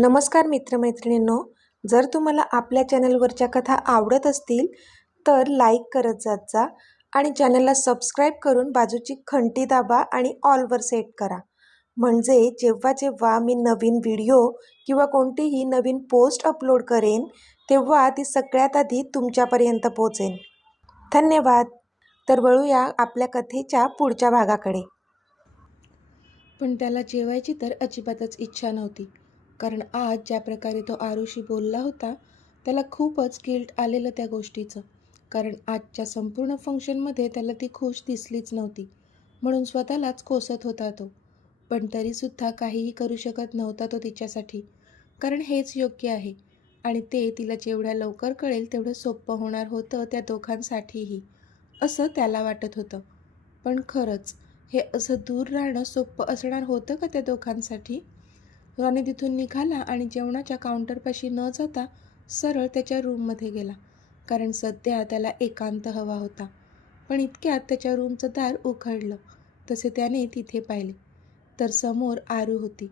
नमस्कार मित्रमैत्रिणींनो, जर तुम्हाला आपल्या चॅनलवरच्या कथा आवडत असतील तर लाईक करत जात जा आणि चॅनलला सबस्क्राईब करून बाजूची घंटी दाबा आणि ऑलवर सेट करा. म्हणजे जेव्हा जेव्हा मी नवीन व्हिडिओ किंवा कोणतीही नवीन पोस्ट अपलोड करेन तेव्हा ती सगळ्यात आधी तुमच्यापर्यंत पोहोचेल. धन्यवाद. तर वळूया आपल्या कथेच्या पुढच्या भागाकडे. पण त्याला जेवायची तर अजिबातच इच्छा नव्हती, कारण आज ज्या प्रकारे तो आरुशी बोलला होता त्याला खूपच गिल्ट आलेलं त्या गोष्टीचं. कारण आजच्या संपूर्ण फंक्शनमध्ये त्याला ती खुश दिसलीच नव्हती, म्हणून स्वतःलाच कोसत होता तो. पण तरीसुद्धा काहीही करू शकत नव्हता तो तिच्यासाठी, कारण हेच योग्य आहे आणि ते तिला जेवढ्या लवकर कळेल तेवढं सोपं होणार होतं त्या दोघांसाठीही, असं त्याला वाटत होतं. पण खरंच हे असं दूर राहणं सोपं असणार होतं का त्या दोघांसाठी? रॉनी तिथून निघाला आणि जेवणाच्या काउंटरपाशी न जाता सरळ त्याच्या रूममध्ये गेला, कारण सध्या त्याला एकांत हवा होता. पण इतक्यात त्याच्या रूमचं दार उघडलं. तसे त्याने तिथे पाहिले तर समोर आरू होती,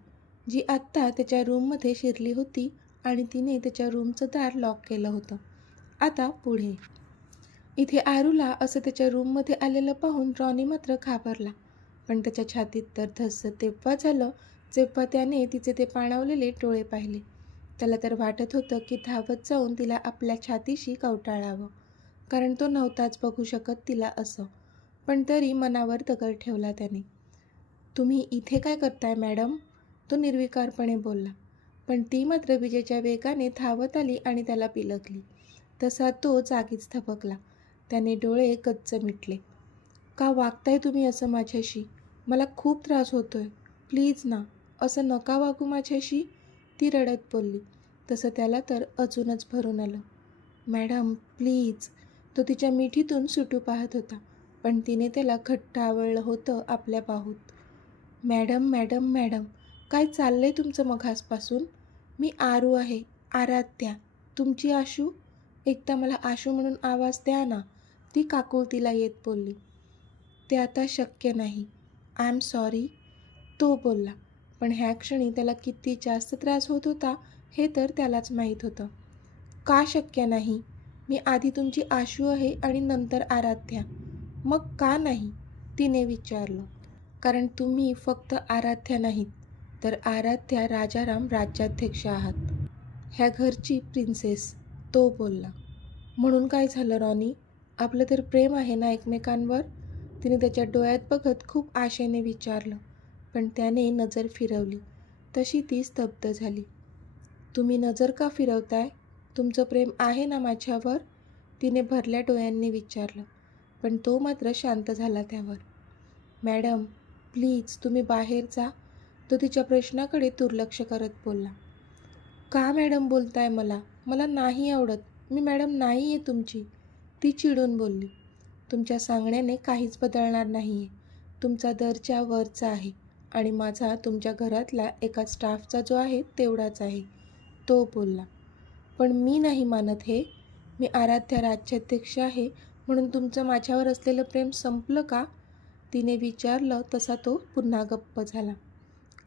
जी आत्ता त्याच्या रूममध्ये शिरली होती आणि तिने त्याच्या रूमचं दार लॉक केलं होतं. आता पुढे इथे आरूला असं त्याच्या रूममध्ये आलेलं पाहून रॉनी मात्र घाबरला. पण त्याच्या छातीत तर धस्स तेव्हा झालं जेव्हा त्याने तिचे ते पाणावलेले डोळे पाहिले. त्याला तर वाटत होतं की धावत जाऊन तिला आपल्या छातीशी कवटाळावं, कारण तो नव्हताच बघू शकत तिला असं. पण तरी मनावर दगड ठेवला त्याने. तुम्ही इथे काय करताय मॅडम? तो निर्विकारपणे बोलला. पण ती मात्र विजेच्या वेगाने धावत आली आणि त्याला पिलकली. तसा तो जागीच थबकला. त्याने डोळे गच्च मिटले. का वागताय तुम्ही असं माझ्याशी? मला खूप त्रास होतोय. प्लीज ना, असं नका वागू माझ्याशी, ती रडत बोलली. तसं त्याला तर अजूनच भरून आलं. Madam please. तो तिच्या मिठीतून सुटू पाहत होता, पण तिने त्याला घट्ट आवळलं होतं आपल्या बाहूत. मॅडम मॅडम मॅडम, काय चाललंय तुमचं मघासपासून? मी आरू आहे, आराध्या, तुमची आशू. एकदा मला आशू म्हणून आवाज द्या ना, ती काकुळतीला येत बोलली. ते आता शक्य नाही. आय एम सॉरी, तो बोलला. पण ह्या क्षणी त्याला किती जास्त त्रास होत होता हे तर त्यालाच माहीत होतं. का शक्य नाही? मी आधी तुमची आशू आहे आणि नंतर आराध्या. मग का नाही? तिने विचारलं. कारण तुम्ही फक्त आराध्या नाहीत, तर आराध्या राजाराम राज्याध्यक्ष आहात, ह्या घरची प्रिन्सेस, तो बोलला. म्हणून काय झालं रॉनी? आपलं तर प्रेम आहे ना एकमेकांवर? तिने त्याच्या डोळ्यात बघत खूप आशेने विचारलं. पण त्याने नजर फिरवली तशी ती स्तब्ध झाली. तुम्ही नजर का फिरवताय? तुमचं प्रेम आहे ना माझ्यावर? तिने भरल्या डोळ्यांनी विचारलं. पण तो मात्र शांत झाला त्यावर. मॅडम प्लीज तुम्ही बाहेर जा, तो तिच्या प्रश्नाकडे दुर्लक्ष करत बोलला. का मॅडम बोलताय मला? मला नाही आवडत. मी मॅडम नाही आहे तुमची, ती चिडून बोलली. तुमच्या सांगण्याने काहीच बदलणार नाही आहे. तुमचा दर्जा वरचा आहे आणि माझा तुमच्या घरातला एका स्टाफचा जो आहे तेवढाच आहे, तो बोलला. पण मी नाही मानत हे. मी आराध्या राज्याध्यक्ष आहे म्हणून तुमचं माझ्यावर असलेलं प्रेम संपलं का? तिने विचारलं. तसा तो पुन्हा गप्प झाला.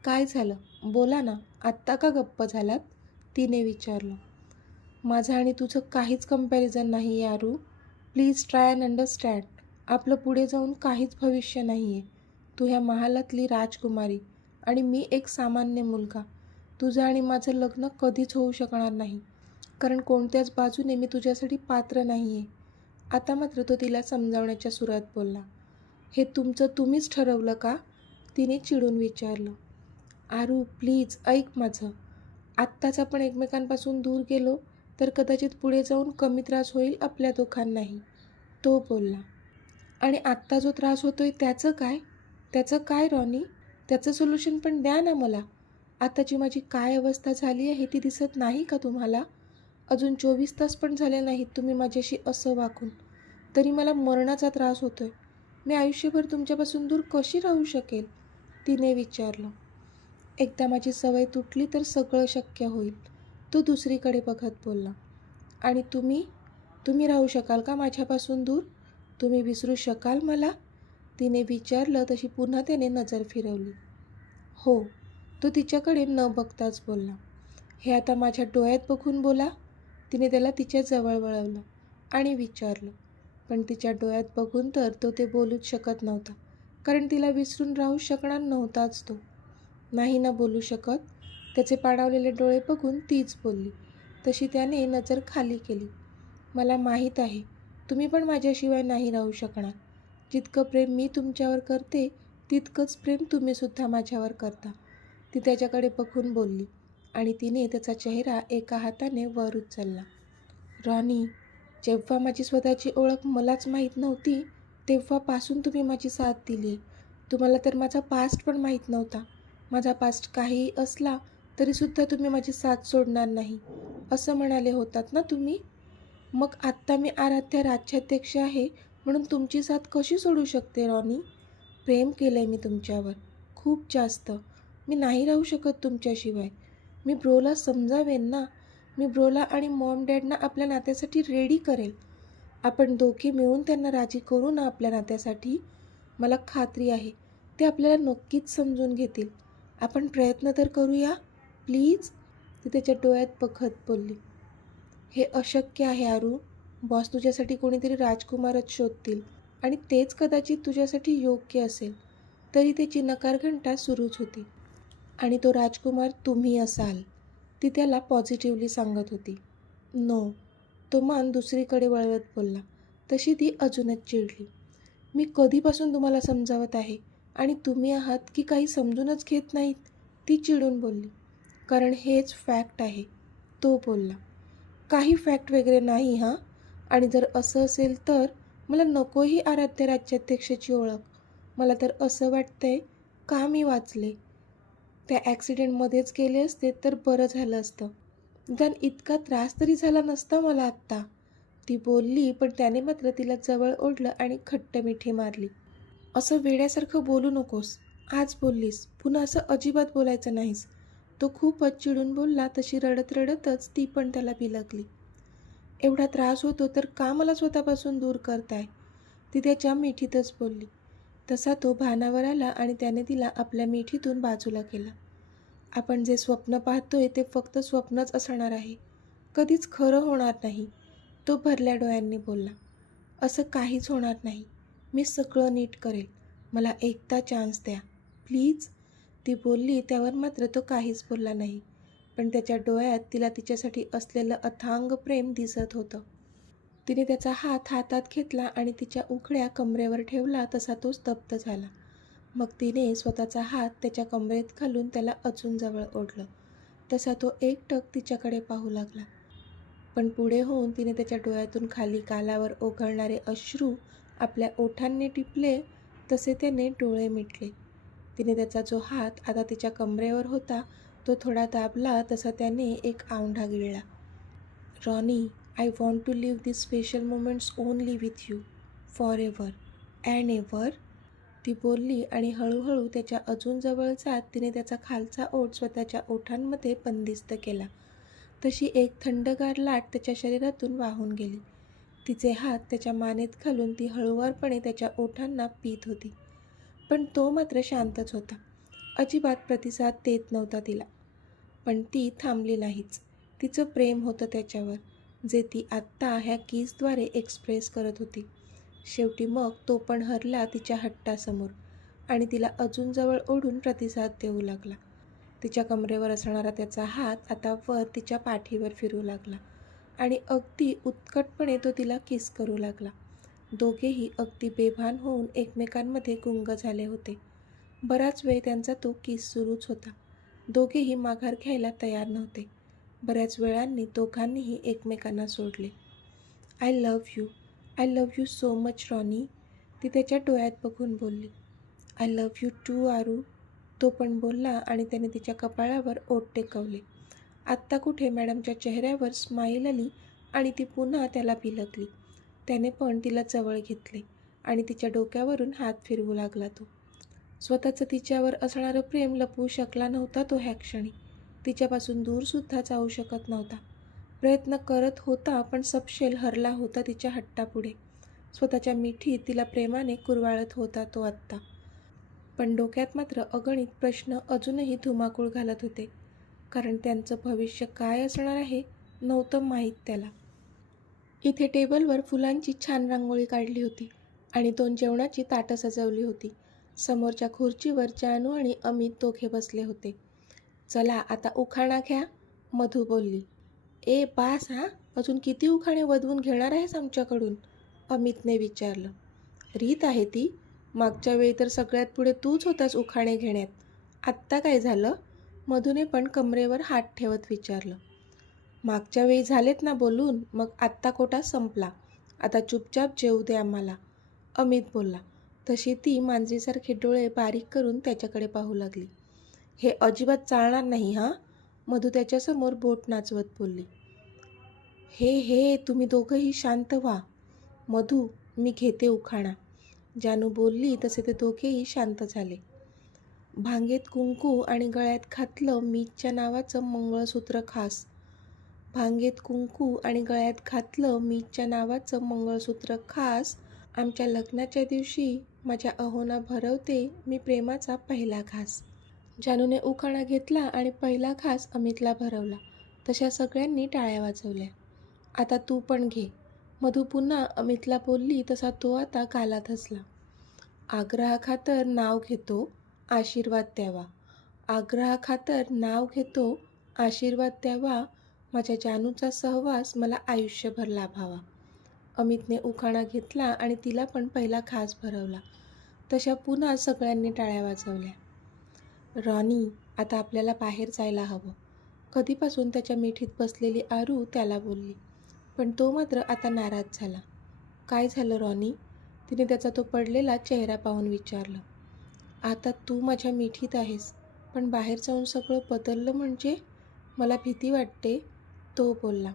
काय झालं? बोला ना, आत्ता का गप्प झालात? तिने विचारलं. माझं आणि तुझं काहीच कंपॅरिझन नाही यारू. Please try and understand. आपलं पुढे जाऊन काहीच भविष्य नाही आहे. तू ह्या महालातली राजकुमारी आणि मी एक सामान्य मुलगा. तुझं आणि माझं लग्न कधीच होऊ शकणार नाही, कारण कोणत्याच बाजूने मी तुझ्यासाठी पात्र नाही आहे. आता मात्र तो तिला समजावण्याच्या सुरात बोलला. हे तुमचं तुम्हीच ठरवलं का? तिने चिडून विचारलं. आरू प्लीज ऐक माझं. आत्ताच आपण एकमेकांपासून दूर गेलो तर कदाचित पुढे जाऊन कमी त्रास होईल आपल्या दोघांनाही, तो बोलला. आणि आत्ता जो त्रास होतोय त्याचं काय? त्याचं काय रॉनी? त्याचं सोल्युशन पण द्या ना मला. आताची माझी काय अवस्था झाली आहे ती दिसत नाही का तुम्हाला? अजून 24 तास पण झाले नाहीत तुम्ही माझ्याशी असं वागून, तरी मला मरणाचा त्रास होतोय. मी आयुष्यभर तुमच्यापासून दूर कशी राहू शकेल? तिने विचारलं. एकदा माझी सवय तुटली तर सगळं शक्य होईल, तो दुसरीकडे बघत बोलला. आणि तुम्ही राहू शकाल का माझ्यापासून दूर? तुम्ही विसरू शकाल मला? तिने विचारलं. तशी पुन्हा त्याने नजर फिरवली. हो, तो तिच्याकडे न बघताच बोलला. हे आता माझ्या डोळ्यात बघून बोला. तिने त्याला तिच्या जवळ वळवलं आणि विचारलं. पण तिच्या डोळ्यात बघून तर तो ते बोलूच शकत नव्हता, कारण तिला विसरून राहू शकणार नव्हताच तो. नाही ना बोलू शकत. त्याचे पाणावलेले डोळे बघून तीच बोलली. तशी त्याने नजर खाली केली. मला माहीत आहे तुम्ही पण माझ्याशिवाय नाही राहू शकणार. जितकं प्रेम मी तुमच्यावर करते तितकंच प्रेम तुम्हीसुद्धा माझ्यावर करता. ती त्याच्याकडे बघून बोलली आणि तिने त्याचा चेहरा एका हाताने वर उचलला. रॉनी, जेव्हा माझी स्वतःची ओळख मलाच माहीत नव्हती तेव्हापासून तुम्ही माझी साथ दिली आहे. तुम्हाला तर माझा पास्ट पण माहीत नव्हता. माझा पास्ट काहीही असला तरीसुद्धा तुम्ही माझी साथ सोडणार नाही असं म्हणाले होतात ना तुम्ही. मग आत्ता मी आराध्या राज्याध्यक्ष आहे म्हणून तुमची साथ कशी सोडू शकते रॉनी? प्रेम केलं आहे मी तुमच्यावर, खूप जास्त. मी नाही राहू शकत तुमच्याशिवाय. मी ब्रोला समजावेन ना. मी ब्रोला आणि मॉम डॅडना आपल्या नात्यासाठी रेडी करेल. आपण दोघे मिळून त्यांना राजी करू ना आपल्या नात्यासाठी. मला खात्री आहे ते आपल्याला नक्कीच समजून घेतील. आपण प्रयत्न तर करूया प्लीज. ती त्याच्या डोळ्यात बघत बोलली. हे अशक्य आहे आरू. बॉस तुझ्यासाठी कोणीतरी राजकुमारच शोधतील आणि तेच कदाचित तुझ्यासाठी योग्य असेल. तरी त्याची नकार घंटा सुरूच होती. आणि तो राजकुमार तुम्ही असाल, ती त्याला पॉझिटिव्हली सांगत होती. नो. तो मान दुसरीकडे वळवत बोलला. तशी ती अजूनच चिडली. मी कधीपासून तुम्हाला समजावत आहे आणि तुम्ही आहात की काही समजूनच घेत नाहीत, ती चिडून बोलली. कारण हेच फॅक्ट आहे, तो बोलला. काही फॅक्ट वगैरे नाही हां. आणि जर असं असेल तर मला नकोही आराध्य राज्याध्यक्षाची ओळख. मला तर असं वाटतंय का मी वाचले. त्या ॲक्सिडेंटमध्येच गेले असते तर बरं झालं असतं. निदान इतका त्रास तरी झाला नसता मला आत्ता. ती बोलली पण त्याने मात्र तिला जवळ ओढलं आणि खट्ट मिठी मारली. असं वेड्यासारखं बोलू नकोस. आज बोललीस, पुन्हा असं अजिबात बोलायचं नाहीस. तो खूपच चिडून बोलला. तशी रडत रडतच ती पण त्याला बिलगली. एवढा त्रास होतो तर का मला स्वतःपासून दूर करताय? ती त्याच्या मिठीतच बोलली. तसा तो भानावर आला आणि त्याने तिला आपल्या मिठीतून बाजूला केला. आपण जे स्वप्न पाहतोय ते फक्त स्वप्नच असणार आहे, कधीच खरं होणार नाही, तो भरल्या डोळ्यांनी बोलला. असं काहीच होणार नाही. मी सगळं नीट करेल. मला एकदा चान्स द्या प्लीज. ती बोलली. त्यावर मात्र तो काहीच बोलला नाही. पण त्याच्या डोळ्यात तिला तिच्यासाठी असलेलं अथांग प्रेम दिसत होतं. तिने त्याचा हात हातात घेतला आणि तिच्या उघड्या कमरेवर ठेवला. तसा तो स्तब्ध झाला. मग तिने स्वतःचा हात त्याच्या कमरेत घालून त्याला अजून जवळ ओढलं. तसा तो एकटक तिच्याकडे पाहू लागला. पण पुढे होऊन तिने त्याच्या डोळ्यातून खाली गालावर ओघळणारे अश्रू आपल्या ओठांनी टिपले. तसे त्याने डोळे मिटले. तिने त्याचा जो हात आता तिच्या कमरेवर होता तो थोडा दाबला. तसा त्याने एक आवंढा गिळला. Ronnie, I want to live this special moments only with you for ever and ever, ती बोलली आणि हळूहळू त्याच्या अजून जवळ जात तिने त्याचा खालचा ओठ स्वतःच्या ओठांमध्ये बंदिस्त केला. तशी एक थंडगार लाट त्याच्या शरीरातून वाहून गेली. तिचे हात त्याच्या मानेत घालून ती हळूवारपणे त्याच्या ओठांना पीत होती. पण तो मात्र शांतच होता. अजिबात प्रतिसाद देत नव्हता तिला. पण ती थांबली नाहीच. तिचं प्रेम होतं त्याच्यावर, जे ती आत्ता ह्या किसद्वारे एक्सप्रेस करत होती. शेवटी मग तो पण हरला तिच्या हट्टासमोर आणि तिला अजून जवळ ओढून प्रतिसाद देऊ लागला. तिच्या कमरेवर असणारा त्याचा हात आता वर तिच्या पाठीवर फिरू लागला आणि अगदी उत्कटपणे तो तिला किस करू लागला. दोघेही अगदी बेभान होऊन एकमेकांमध्ये गुंग झाले होते. बराच वेळ त्यांचा तो किस सुरूच होता. दोघेही माघार घ्यायला तयार नव्हते. बऱ्याच वेळांनी दोघांनीही एकमेकांना सोडले. I love you so much Ronnie, ती त्याच्या डोळ्यात बघून बोलली. आय लव्ह यू टू आरू, तो पण बोलला आणि त्याने तिच्या कपाळावर ओठ टेकवले. आत्ता कुठे मॅडमच्या चेहऱ्यावर स्माईल आली आणि ती पुन्हा त्याला बिलगली. त्याने पण तिला जवळ घेतले आणि तिच्या डोक्यावरून हात फिरवू लागला. तो स्वतःचं तिच्यावर असणारं प्रेम लपवू शकला नव्हता. तो ह्या क्षणी तिच्यापासून दूरसुद्धा जाऊ शकत नव्हता. प्रयत्न करत होता पण सपशेल हरला होता तिच्या हट्टापुढे. स्वतःच्या मिठीत तिला प्रेमाने कुरवाळत होता तो आत्ता. पण डोक्यात मात्र अगणित प्रश्न अजूनही धुमाकूळ घालत होते. कारण त्यांचं भविष्य काय असणार आहे नव्हतं माहीत त्याला. इथे टेबलवर फुलांची छान रांगोळी काढली होती आणि 2 जेवणाची ताटं सजवली होती. समोरच्या खुर्चीवर जानू आणि अमित दोघे बसले होते. चला आता उखाणा घ्या, मधू बोलली. ए बास हा, अजून किती उखाणे वधवून घेणार आहेस आमच्याकडून? अमितने विचारलं. रीत आहे ती, मागच्या वेळी तर सगळ्यात पुढे तूच होतास उखाणे घेण्यात. आत्ता काय झालं? मधूने पण कमरेवर हात ठेवत विचारलं. मागच्या वेळी झालेत ना बोलून, मग आत्ता कोटा संपला. आता चुपचाप जेवू दे आम्हाला, अमित बोलला. तशी ती मांजरीसारखे डोळे बारीक करून त्याच्याकडे पाहू लागली. हे अजिबात चालणार नाही हां, मधू त्याच्यासमोर बोट नाचवत बोलली. हे तुम्ही दोघंही शांत व्हा. मधू, मी घेते उखाणा, जानू बोलली तसे ते दोघेही शांत झाले. भांगेत कुंकू आणि गळ्यात घातलं मीच्या नावाचं मंगळसूत्र खास. भांगेत कुंकू आणि गळ्यात घातलं मीच्या नावाचं मंगळसूत्र खास. आमच्या लग्नाच्या दिवशी माझ्या अहोना भरवते मी प्रेमाचा पहिला घास. जानूने उखाणा घेतला आणि पहिला घास अमितला भरवला. तशा सगळ्यांनी टाळ्या वाजवल्या. आता तू पण घे, मधू पुन्हा अमितला बोलली तसा तो आता गालात हसला. आग्रहाखातर नाव घेतो, आशीर्वाद द्यावा. आग्रहाखातर नाव घेतो, आशीर्वाद द्यावा. माझ्या जानूचा सहवास मला आयुष्यभर लाभावा. अमितने उखाणा घेतला आणि तिला पण पहिला घास भरवला. तशा पुन्हा सगळ्यांनी टाळ्या वाजवल्या. रॉनी, आता आपल्याला बाहेर जायला हवं, कधीपासून त्याच्या मिठीत बसलेली आरू त्याला बोलली. पण तो मात्र आता नाराज झाला. काय झालं रॉनी? तिने त्याचा तो पडलेला चेहरा पाहून विचारलं. आता तू माझ्या मिठीत आहेस, पण बाहेर जाऊन सगळं बदललं म्हणजे? मला भीती वाटते, तो बोलला.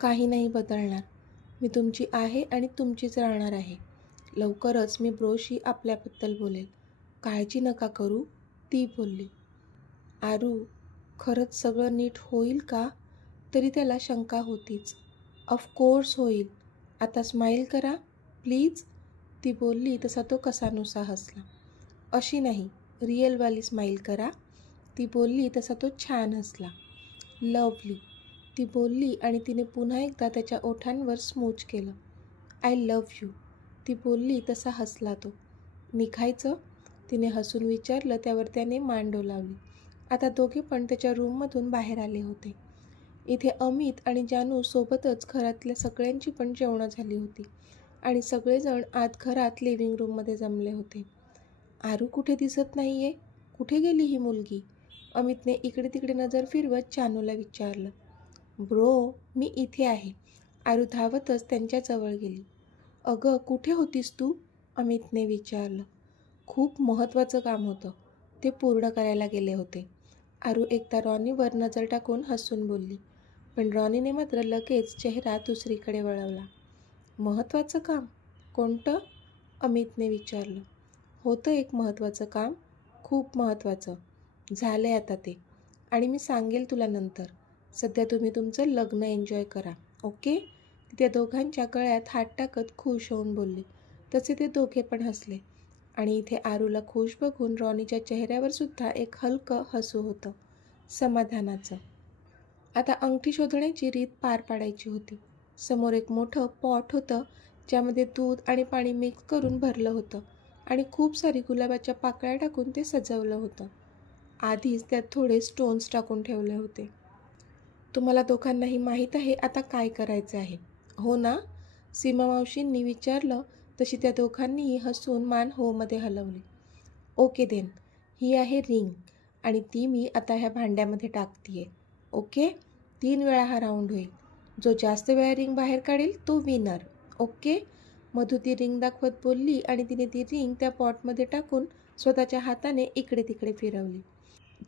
काही नाही बदलणार, मी तुमची आहे आणि तुमचीच राहणार आहे. लवकरच मी ब्रोशी आपल्याबद्दल बोलेल, काळजी नका करू, ती बोलली. आरू, खरंच सगळं नीट होईल का? तरी त्याला शंका होतीच. ऑफकोर्स होईल, आता स्माईल करा प्लीज, ती बोलली तसा तो कसानुसा हसला. अशी नाही, रिअलवाली स्माईल करा, ती बोलली तसा तो छान हसला. लवली, ती बोलली आणि तिने पुन्हा एकदा त्याच्या ओठांवर स्मूच केलं. आय लव्ह यू, ती बोलली तसा हसला तो. निघायचं? तिने हसून विचारलं, त्यावर त्याने मान डोलावली. आता दोघे पण त्याच्या रूममधून बाहेर आले होते. इथे अमित आणि जानू सोबतच घरातल्या सगळ्यांची पण जेवणं झाली होती आणि सगळेजण आत घरात लिव्हिंग रूममध्ये जमले होते. आरू कुठे दिसत नाहीये, कुठे गेली ही मुलगी? अमितने इकडे तिकडे नजर फिरवत जानूला विचारलं. ब्रो, मी इथे आहे, आरू धावतच त्यांच्याजवळ गेली. अगं कुठे होतीस तू? अमितने विचारलं. खूप महत्त्वाचं काम होतं, ते पूर्ण करायला गेले होते, आरू एकदा रॉनीवर नजर टाकून हसून बोलली. पण रॉनीने मात्र लगेच चेहरा दुसरीकडे वळवला. महत्त्वाचं काम? कोणतं? अमितने विचारलं. होतं एक महत्त्वाचं काम, खूप महत्त्वाचं. झालं आहे आता ते, आणि मी सांगेल तुला नंतर. सध्या तुम्ही तुमचं लग्न एन्जॉय करा, ओके? ती त्या दोघांच्या गळ्यात हात टाकत खुश होऊन बोलली. तसे ते दोघे पण हसले आणि इथे आरूला खुश बघून रॉनीच्या चेहऱ्यावर सुद्धा एक हलकं हसू होतं, समाधानाचं. आता अंगठी शोधण्याची रीत पार पाडायची होती. समोर एक मोठं पॉट होतं, ज्यामध्ये दूध आणि पाणी मिक्स करून भरलं होतं आणि खूप सारी गुलाबाच्या पाकळ्या टाकून ते सजवलं होतं. आधीच त्यात थोडे स्टोन्स टाकून ठेवले होते. तुम्हाला दोघांनाही माहीत आहे आता काय करायचं आहे, हो ना? सीमा मावशींनी विचारलं. तशी त्या दोघांनीही हसून मान होमध्ये हलवली. ओके देन, ही आहे रिंग आणि ती मी आता ह्या भांड्यामध्ये टाकते, ओके? 3 वेळा हा राऊंड होईल, जो जास्त वेळा रिंग बाहेर काढेल तो विनर, ओके? मधू ती रिंग दाखवत बोलली आणि तिने ती रिंग त्या पॉटमध्ये टाकून स्वतःच्या हाताने इकडे तिकडे फिरवली.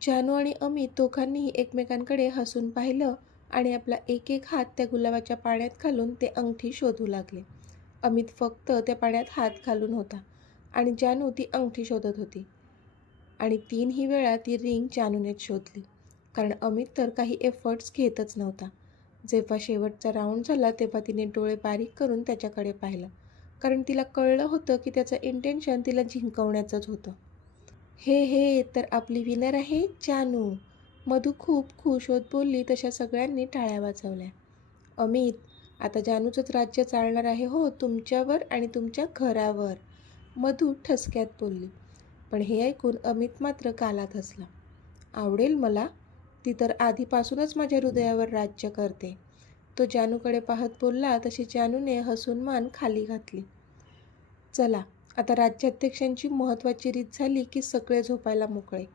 जानू आणि अमित दोघांनीही एकमेकांकडे हसून पाहिलं आणि आपला एक एक हात त्या गुलाबाच्या पाण्यात घालून ते अंगठी शोधू लागले. अमित फक्त त्या पाण्यात हात घालून होता आणि जानू ती अंगठी शोधत होती आणि 3ही वेळा ती रिंग जानूनेच शोधली, कारण अमित तर काही एफर्ट्स घेतच नव्हता. जेव्हा शेवटचा राऊंड झाला तेव्हा तिने डोळे बारीक करून त्याच्याकडे पाहिलं, कारण तिला कळलं होतं की त्याचं इंटेन्शन तिला जिंकवण्याचंच होतं. हे तर आपली विनर आहे जानू, मधू खूप खुश होत बोलली तशा सगळ्यांनी टाळ्या वाजवल्या. अमित, आता जानूचंच राज्य चालणार आहे हो तुमच्यावर आणि तुमच्या घरावर, मधू ठसक्यात बोलली. पण हे ऐकून अमित मात्र गालात हसला. आवडेल मला, ती तर आधीपासूनच माझ्या हृदयावर राज्य करते, तो जानूकडे पाहत बोलला. तशी जानूने हसून मान खाली घातली. चला, आता राज्याध्यक्षांची महत्त्वाची रीत झाली की सगळे झोपायला मोकळे,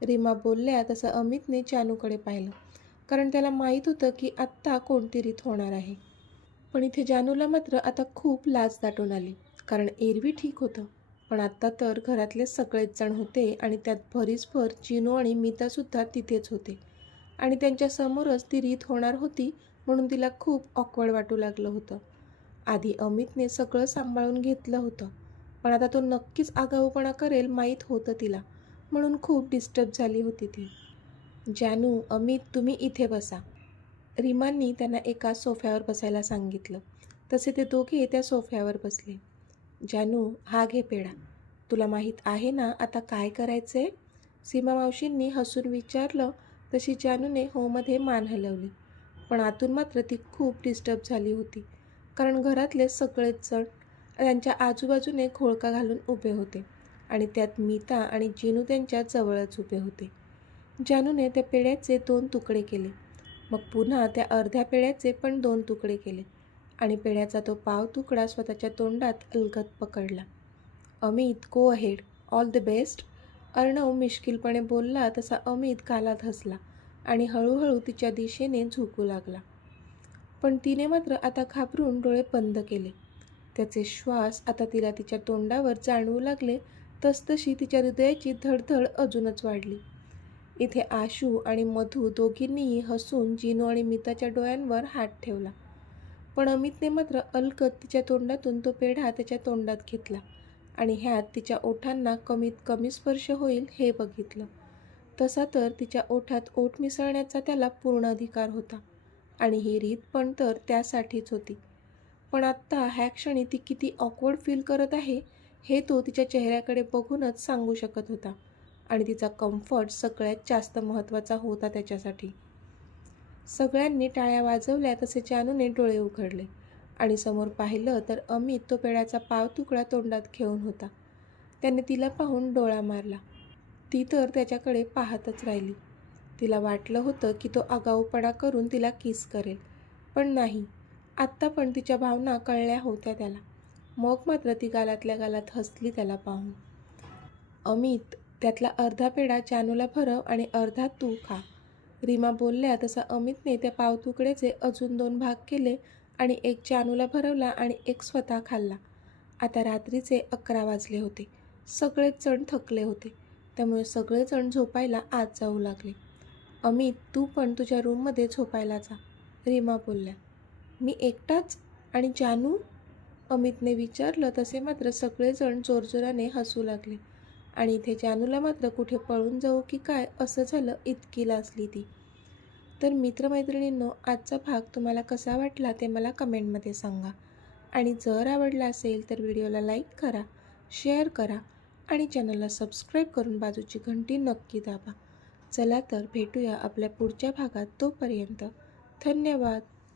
रीमा बोलल्या. तसं अमितने जानूकडे पाहिलं, कारण त्याला माहीत होतं की आत्ता कोणती रीत होणार आहे. पण इथे जानूला मात्र आता खूप लाज दाटून आली, कारण एरवी ठीक होतं, पण आत्ता तर घरातले सगळेच जण होते आणि त्यात भरीसभर जिनू आणि मीतासुद्धा तिथेच होते आणि त्यांच्यासमोरच ती रीत होणार होती, म्हणून तिला खूप ऑकवर्ड वाटू लागलं होतं. आधी अमितने सगळं सांभाळून घेतलं होतं, पण आता तो नक्कीच आगाऊपणा करेल माहीत होतं तिला, म्हणून खूप डिस्टर्ब झाली होती ती. जानू, अमित, तुम्ही इथे बसा, रीमांनी त्यांना एका सोफ्यावर बसायला सांगितलं. तसे ते दोघे त्या सोफ्यावर बसले. जानू, हा घे पेढा, तुला माहीत आहे ना आता काय करायचंय, सीमा मावशींनी हसून विचारलं. तशी जानूने होमध्ये मान हलवली, पण आतून मात्र ती खूप डिस्टर्ब झाली होती, कारण घरातले सगळेच जण त्यांच्या आजूबाजूने घोळका घालून उभे होते आणि त्यात मीता आणि जिनू त्यांच्या जवळच उभे होते. जानूने त्या पेढ्याचे 2 तुकडे केले, मग पुन्हा त्या अर्ध्या पेढ्याचे पण 2 तुकडे केले आणि पेढ्याचा तो पाव तुकडा स्वतःच्या तोंडात अलगद पकडला. Amit, go ahead, all the best, Arnav मिश्किलपणे बोलला. तसा अमित गालात हसला आणि हळूहळू तिच्या दिशेने झुकू लागला. पण तिने मात्र आता घाबरून डोळे बंद केले. त्याचे श्वास आता तिला तिच्या तोंडावर जाणवू लागले. तसतशी तिच्या हृदयाची धडधड अजूनच वाढली. इथे आशू आणि मधू दोघींनीही हसून जिनू आणि मीताच्या डोळ्यांवर हात ठेवला, पण अमितने मात्र अलगद तिच्या तोंडातून तो पेढा त्याच्या तोंडात घेतला आणि ह्यात तिच्या ओठांना कमीत कमी स्पर्श होईल हे बघितलं. तसा तर तिच्या ओठात ओठ मिसळण्याचा त्याला पूर्ण अधिकार होता आणि ही रीत पण तर त्यासाठीच होती. पण आत्ता ह्या क्षणी ती किती ऑकवर्ड फील करत आहे हे तो तिच्या चेहऱ्याकडे बघूनच सांगू शकत होता आणि तिचा कम्फर्ट सगळ्यात जास्त महत्त्वाचा होता त्याच्यासाठी. सगळ्यांनी टाळ्या वाजवल्या. तसे जानूने डोळे उघडले आणि समोर पाहिलं तर अमित तो पेढ्याचा पाव तुकडा तोंडात घेऊन होता. त्याने तिला पाहून डोळा मारला. ती तर त्याच्याकडे पाहतच राहिली. तिला वाटलं होतं की तो आगाऊपणा करून तिला किस करेल, पण नाही, आत्ता पण तिच्या भावना कळल्या होत्या त्याला. मग मात्र ती गालातल्या गालात हसली त्याला पाहून. अमित, त्यातला अर्धा पेढा जानूला भरव आणि अर्धा तू खा, रीमा बोलल्या. तसा अमितने त्या पावतुकड्याचे अजून 2 भाग केले आणि एक जानूला भरवला आणि एक स्वतः खाल्ला. आता रात्रीचे 11 वाजले होते. सगळेच जण थकले होते, त्यामुळे सगळेजण झोपायला आत जाऊ लागले. अमित, तू पण तुझ्या रूममध्ये झोपायला जा, रीमा बोलल्या. मी एकटाच आणि जानू, अमितने विचारलं. तसे मात्र सगळेजण जोरजोराने हसू लागले आणि इथे जानूला मात्र कुठे पळून जाऊ की काय असं झालं, इतकी लाजली ती. तर मित्रमैत्रिणींनो, आजचा भाग तुम्हाला कसा वाटला ते मला कमेंटमध्ये सांगा आणि जर आवडला असेल तर व्हिडिओला लाईक करा, शेअर करा आणि चॅनलला सबस्क्राईब करून बाजूची घंटी नक्की दाबा. चला तर भेटूया आपल्या पुढच्या भागात. तोपर्यंत धन्यवाद.